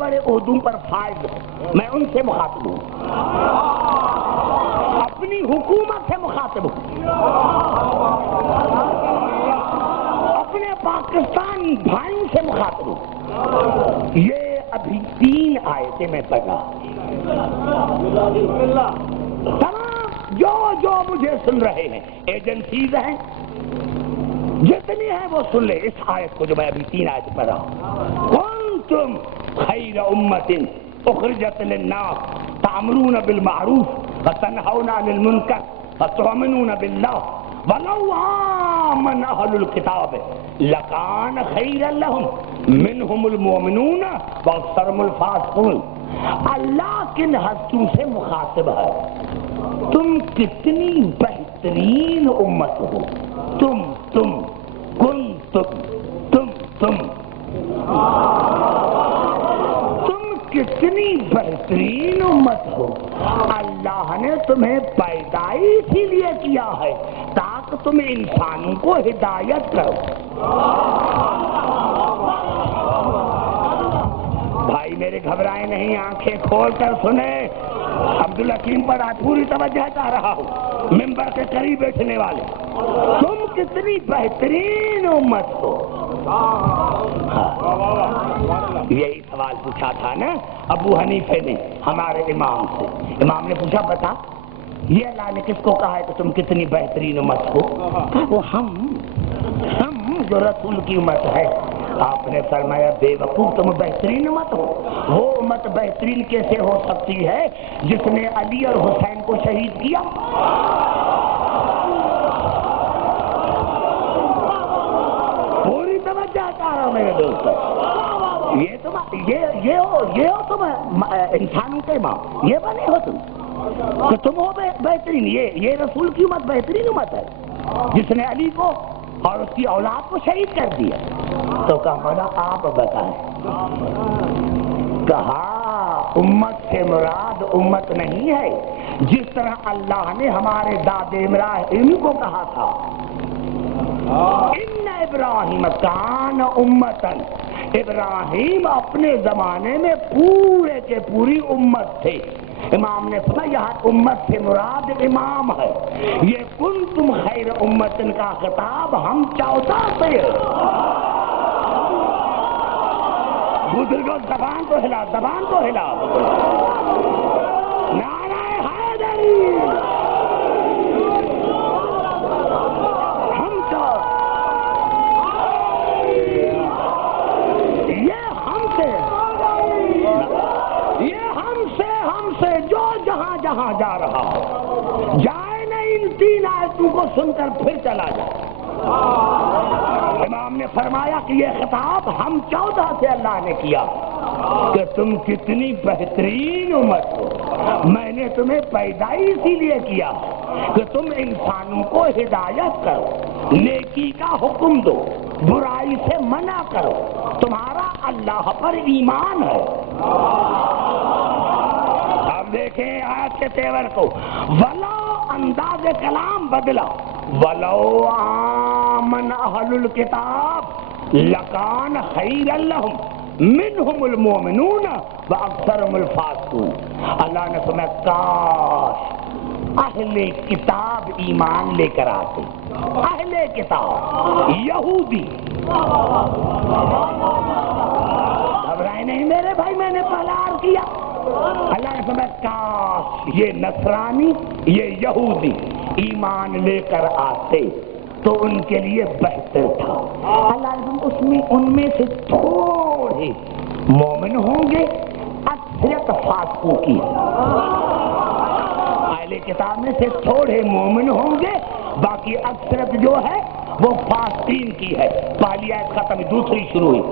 بڑے عہدوں پر فائز میں ان سے مخاطب ہوں، اپنی حکومت سے مخاطب ہوں، اپنے پاکستان بھائیوں سے مخاطب ہوں۔ یہ ابھی 3 آیتیں میں پڑھ رہا ہوں۔ تمام جو مجھے سن رہے ہیں، ایجنسیز ہیں جتنی ہیں وہ سن لیں اس آیت کو جو میں ابھی 3 آیت پڑھ رہا ہوں۔ کنتم خیر امت اخرجت للناس تأمرون بالمعروف وتنہون عن المنکر وتؤمنون باللہ ولو آمن اہل الکتاب لکان خیرا لہم منہم المؤمنون واکثرهم الفاسقون۔ اللہ کن ہستیوں سے مخاطب ہے؟ تم کتنی بہترین امت ہو، تم کتنی بہترین امت ہو۔ اللہ نے تمہیں پیدا اسی لیے کیا ہے تاکہ تم انسانوں کو ہدایت کرو۔ بھائی میرے گھبرائے نہیں، آنکھیں کھول کر سنیں۔ عبدالحکیم پر آج پوری توجہ چاہ رہا ہوں، ممبر کے قریب بیٹھنے والے، تم کتنی بہترین امت ہو۔ یہی سوال پوچھا تھا نا ابو حنیفے نے ہمارے امام سے۔ امام نے پوچھا بتا یہ اللہ نے کس کو کہا ہے کہ تم کتنی بہترین امت ہو؟ وہ ہم جو رسول کی امت ہے۔ آپ نے فرمایا بے وقوف، تم بہترین امت ہو۔ وہ امت بہترین کیسے ہو سکتی ہے جس نے علی اور حسین کو شہید کیا؟ پوری توجہ چاہ رہا ہوں میرے دوست، یہ ہو تم انسانوں کے امام، یہ بنے ہو تم کہ تم ہو بہترین۔ یہ رسول کی امت بہترین امت ہے جس نے علی کو اور اس کی اولاد کو شہید کر دیا۔ تو کہا مولا آپ بتائیں۔ کہا امت سے مراد امت نہیں ہے جس طرح اللہ نے ہمارے داد ابراہیم کو کہا تھا ان ابراہیم کان امتن، ابراہیم اپنے زمانے میں پورے کے پوری امت تھے۔ امام نے فرمایا یہاں امت سے مراد امام ہے۔ یہ کنتم خیر امتن کا خطاب ہم 14 سے بزرگوں زبان تو ہلا نعرہ حیدری، جو جہاں جا رہا ہو جائے نہیں، ان 3 آیتوں کو سن کر پھر چلا جائے۔ امام نے فرمایا کہ یہ خطاب ہم 14 سے اللہ نے کیا کہ تم کتنی بہترین امت ہو۔ میں نے تمہیں پیدا اسی لیے کیا کہ تم انسانوں کو ہدایت کرو، نیکی کا حکم دو، برائی سے منع کرو، تمہارا اللہ پر ایمان ہے۔ دیکھیں آیت کے تیور کو، ولو انداز کلام بدلا، ولو آمن اہل الکتاب لکان خیرا لہم منہم المؤمنون واکثرهم الفاسقون۔ اللہ نے فرمایا کاش اہل کتاب ایمان لے کر آتے، اہل کتاب یہودی۔ گھبرائے نہیں میرے بھائی، میں نے پہلا عرض کیا اللہ نے فرمایا کاش یہ نصرانی، یہ یہودی ایمان لے کر آتے تو ان کے لیے بہتر تھا۔ اللہ نے ان میں سے تھوڑے مومن ہوں گے، اکثریت فاسقوں کی۔ اہل کتاب میں سے تھوڑے مومن ہوں گے، باقی اکثریت جو ہے وہ فاسقین کی ہے۔ پہلی آیت ختم، دوسری شروع ہوئی،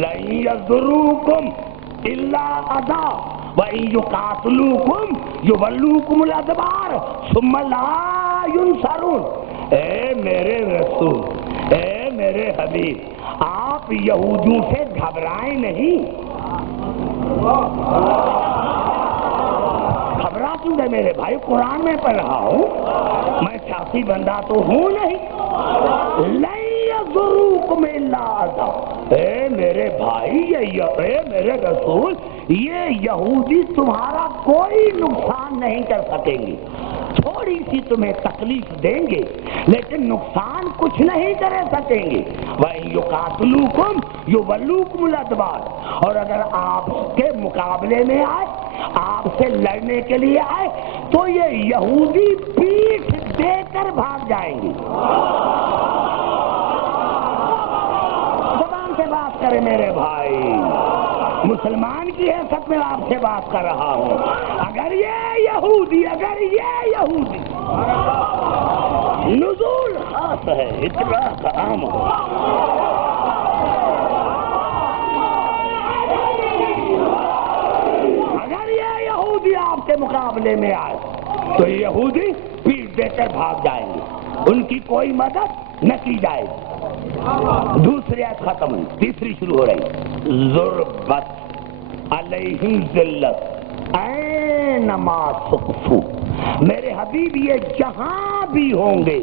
لن یضروکم الا اذی وَإِن يُقَاتِلُوكُمْ يُوَلُّوكُمُ الْأَدْبَارَ ثُمَّ لَا يُنصَرُونَ۔ اے میرے رسول، اے میرے حبیب، آپ یہودیوں سے گھبرائیں نہیں۔ گھبرا کیوں گئے میرے بھائی؟ قرآن میں پڑھ رہا ہوں، میں سیاسی بندہ تو ہوں نہیں۔ لن يضركم إلا أذى. اے میرے بھائی، اے میرے رسول، یہ یہودی تمہارا کوئی نقصان نہیں کر سکیں گے. تھوڑی سی تمہیں تکلیف دیں گے لیکن نقصان کچھ نہیں کر سکیں گے. وَإِن يُقَاتِلُوكُمْ يُوَلُّوكُمُ الْأَدْبَارَ، اور اگر آپ کے مقابلے میں آئے، آپ سے لڑنے کے لیے آئے، تو یہ یہودی پیٹھ دے کر بھاگ جائیں گے. زبان سے بات کرے میرے بھائی، مسلمان کی حیثیت میں آپ سے بات کر رہا ہوں. اگر یہ یہودی نزول خاص ہے، اطلاع کا عام ہو. اگر یہ یہودی آپ کے مقابلے میں آئے تو یہودی پیٹ دے کر بھاگ جائیں گے، ان کی کوئی مدد نہ کی جائے گی. دوسری آیت ختم ہوئی، تیسری شروع ہو رہی. ضربت علیہم ذلت اینما ثقفوا، میرے حبیب یہ جہاں بھی ہوں گے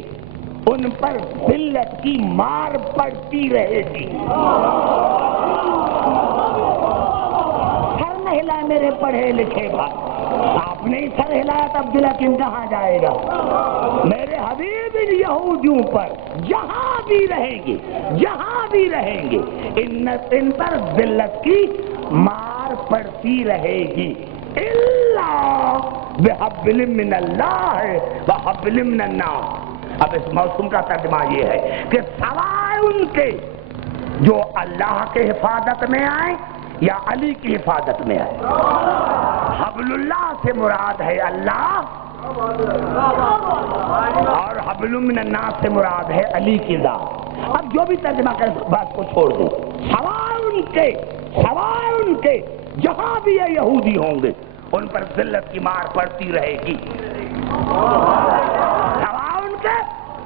ان پر ذلت کی مار پڑتی رہے گی. سر نہ ہلائے میرے پڑھے لکھے بھائی، آپ نے سر ہلایا تب دل حکیم کہاں جائے گا. میرے حبیب ان یہودیوں پر جہاں بھی رہیں گے ان پر ذلت کی مار پڑتی رہے گی. اللہ بحبل من اللہ وحبل من الناس. اب اس موسم کا ترجمہ یہ ہے کہ سوائے ان کے جو اللہ کے حفاظت میں آئے یا علی کی حفاظت میں آئے. حبل اللہ سے مراد ہے اللہ، اور حبل من الناس سے مراد ہے علی کی ذات. اب جو بھی ترجمہ کر بات کو چھوڑ دیں. سوائے ان کے جہاں بھی یہ یہودی ہوں گے ان پر ذلت کی مار پڑتی رہے گی. سوائے ان کے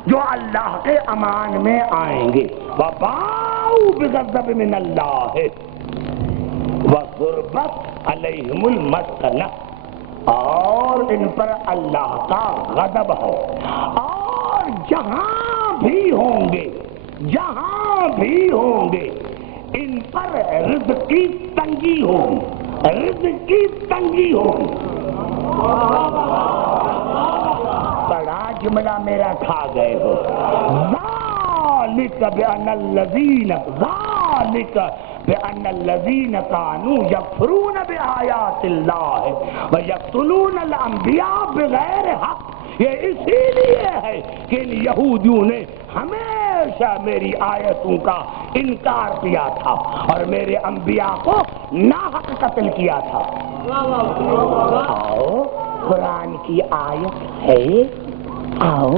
جو اللہ کے امان میں آئیں گے. وَبَاءُوا بِغَضَبٍ مِّنَ اللَّهِ وَضُرِبَتْ عَلَيْهِمُ الْمَسْكَنَةُ، اور ان پر اللہ کا غضب ہے. اور جہاں بھی ہوں گے ان پر رزق کی تنگی ہوگی. بڑا جملہ میرا کھا گئے ہو. ذالک بأن الذین کانوا یکفرون بآیات اللہ ویقتلون الانبیاء بغیر حق. یہ اسی لیے ہے کہ ان یہودیوں نے ہمیشہ میری آیتوں کا انکار کیا تھا اور میرے انبیاء کو ناحق قتل کیا تھا. آؤ قرآن کی آیت ہے، آؤ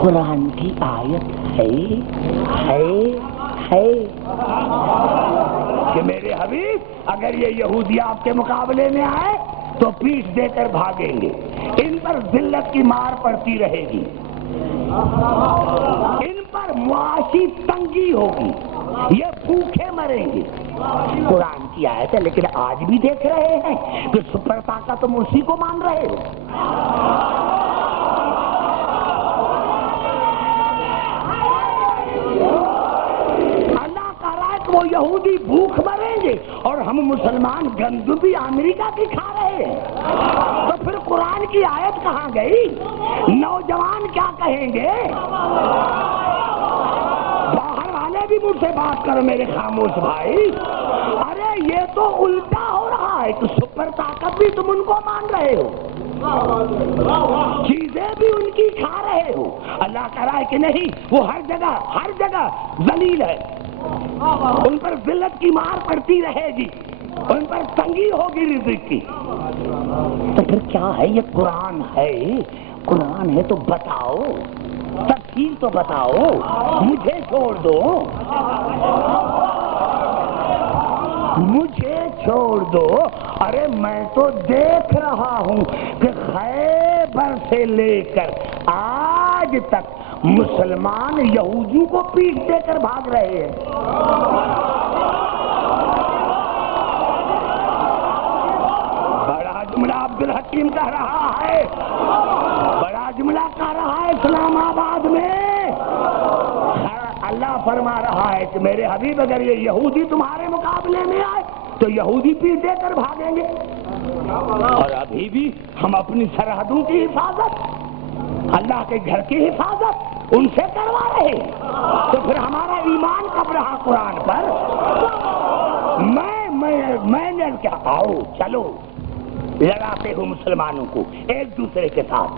قرآن کی آیت ہے کہ میرے حبیب اگر یہ یہودی آپ کے مقابلے میں آئے تو پیٹھ دے کر بھاگیں گے. ان پر ذلت کی مار پڑتی رہے گی، ان پر معاشی تنگی ہوگی، یہ بھوکے مریں گے. قرآن کی آیت ہے، لیکن آج بھی دیکھ رہے ہیں کہ سپر طاقت تم اسی کو مان رہے ہو. وہ یہودی بھوک مریں گے اور ہم مسلمان گندگی امریکہ کی کھا رہے ہیں. تو پھر قرآن کی آیت کہاں گئی؟ نوجوان کیا کہیں گے؟ باہر والے بھی مجھ سے بات کرو میرے خاموش بھائی. ارے یہ تو الٹا ہو رہا ہے کہ سپر طاقت بھی تم ان کو مان رہے ہو، چیزیں بھی ان کی کھا رہے ہو. اللہ کہہ رہا ہے کہ نہیں، وہ ہر جگہ ذلیل ہے، ان پر ذلت کی مار پڑتی رہے گی، ان پر تنگی ہوگی رزق کی. تو پھر کیا ہے؟ یہ قرآن ہے تو بتاؤ، تفصیل تو بتاؤ، مجھے چھوڑ دو. ارے میں تو دیکھ رہا ہوں کہ خیبر سے لے کر آج تک مسلمان یہودیوں کو پیٹ دے کر بھاگ رہے ہیں. بڑا جملہ عبد الحکیم کہہ رہا ہے، بڑا جملہ کہہ رہا ہے اسلام آباد میں. اللہ فرما رہا ہے کہ میرے حبیب اگر یہ یہودی تمہارے مقابلے میں آئے تو یہودی پیٹ دے کر بھاگیں گے، اور ابھی بھی ہم اپنی سرحدوں کی حفاظت، اللہ کے گھر کی حفاظت ان سے کروا رہے ہیں، تو پھر ہمارا ایمان کب رہا قرآن پر؟ میں نے کیا آؤ چلو لڑاتے ہو مسلمانوں کو ایک دوسرے کے ساتھ،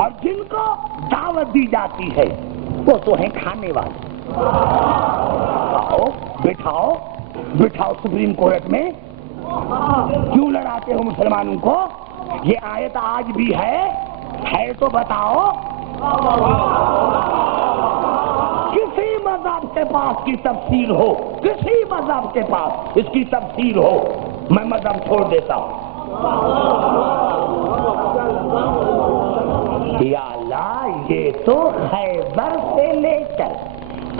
اور جن کو دعوت دی جاتی ہے وہ تو ہیں کھانے والے، آؤ بٹھاؤ سپریم کورٹ میں، کیوں لڑاتے ہو مسلمانوں کو؟ یہ آیت آج بھی ہے تو بتاؤ۔ کسی مذہب کے پاس کی تفسیر ہو، کسی مذہب کے پاس اس کی تفسیر ہو، میں مذہب چھوڑ دیتا ہوں۔ یا اللہ، یہ تو خیبر سے لے کر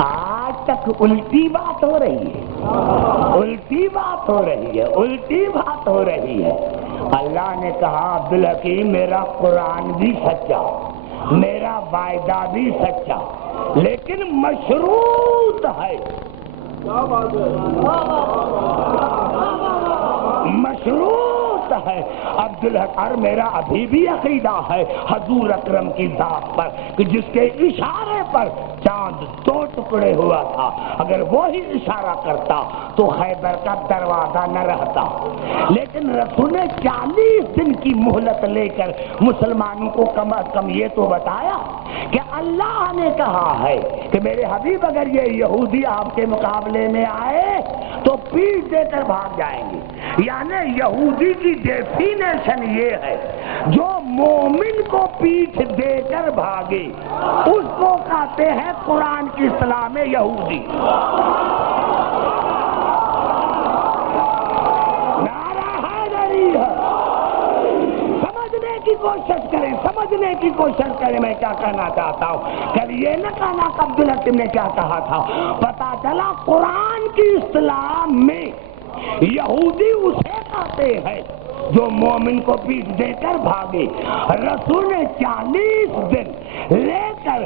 آج تک الٹی بات ہو رہی ہے، الٹی بات ہو رہی ہے۔ اللہ نے کہا عبدالحکیم میرا قرآن بھی سچا، میرا وعدہ بھی سچا، لیکن مشروط ہے، مشروط ہے۔ عبدالحق میرا ابھی بھی عقیدہ ہے حضور اکرم کی ذات پر کہ جس کے اشارے پر چاند 2 ٹکڑے ہوا تھا، اگر وہی اشارہ کرتا تو خیبر کا دروازہ نہ رہتا، لیکن رسول نے 40 دن کی مہلت لے کر مسلمانوں کو کم از کم یہ تو بتایا کہ اللہ نے کہا ہے کہ میرے حبیب اگر یہ یہودی آپ کے مقابلے میں آئے تو پیٹ دے کر بھاگ جائیں گے۔ یعنی یہودی کی ڈیفینیشن یہ ہے جو مومن کو پیٹھ دے کر بھاگے اس کو کہتے ہیں قرآن کی اصطلاح میں یہودی۔ نعرہ حیدری ہے۔ سمجھنے کی کوشش کریں میں کیا کہنا چاہتا ہوں۔ کل یہ نہ کہنا کہ عبدالحکیم نے کیا کہا تھا، پتا چلا قرآن کی اصطلاح میں یہودی اسے کہتے ہیں جو مومن کو پیٹ دے کر بھاگے۔ رسول نے 40 دن لے کر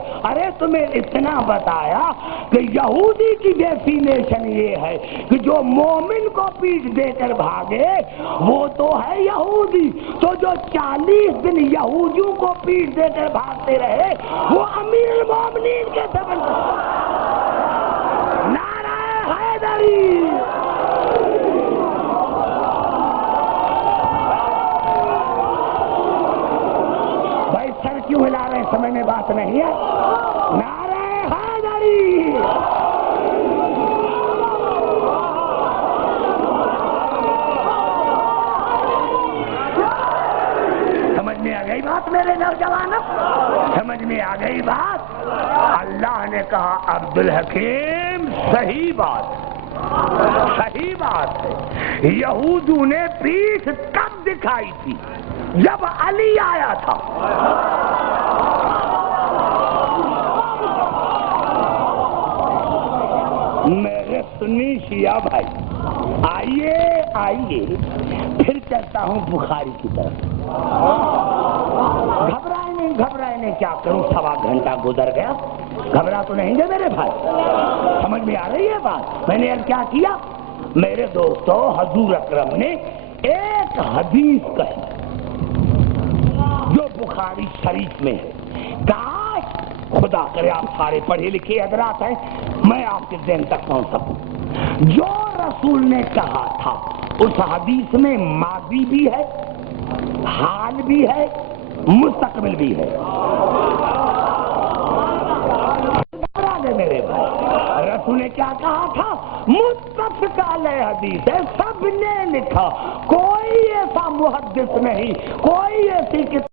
تمہیں اتنا بتایا کہ یہودی کی ڈیفینیشن یہ ہے کہ جو مومن کو پیٹ دے کر بھاگے وہ تو ہے یہودی، تو جو 40 دن یہودیوں کو پیٹ دے کر بھاگتے رہے وہ امیر المومنین کے سبب۔ نعرہ حیدری۔ سر کیوں ہلا رہے ہیں؟ سمجھ میں بات نہیں ہے۔ نعرہ حیدری۔ سمجھ میں آ گئی بات میرے نوجوانوں؟ سمجھ میں آ گئی بات؟ اللہ نے کہا عبدالحکیم صحیح بات ہے۔ یہودوں نے پیٹھ کب دکھائی تھی؟ جب علی آیا تھا۔ میرے سنی شیعہ بھائی آئیے پھر چلتا ہوں بخاری کی طرف۔ گھبرائے نہیں کیا کروں، 1.25 گھنٹہ گزر گیا، گھبرا تو نہیں گے میرے بھائی؟ سمجھ میں آ رہی ہے بات؟ میں نے کیا کیا میرے دوستو؟ حضور اکرم نے ایک حدیث کہی جو بخاری شریف میں ہے۔ کاش خدا کرے آپ سارے پڑھے لکھے حضرات ہیں، میں آپ کے ذہن تک پہنچ سکوں۔ جو رسول نے کہا تھا اس حدیث میں ماضی بھی ہے، حال بھی ہے، مستقبل بھی ہے۔ میرے بھائی رسول نے کیا کہا تھا؟ متفق علیہ حدیث ہے، سب نے لکھا، کوئی ایسا محدث نہیں، کوئی ایسی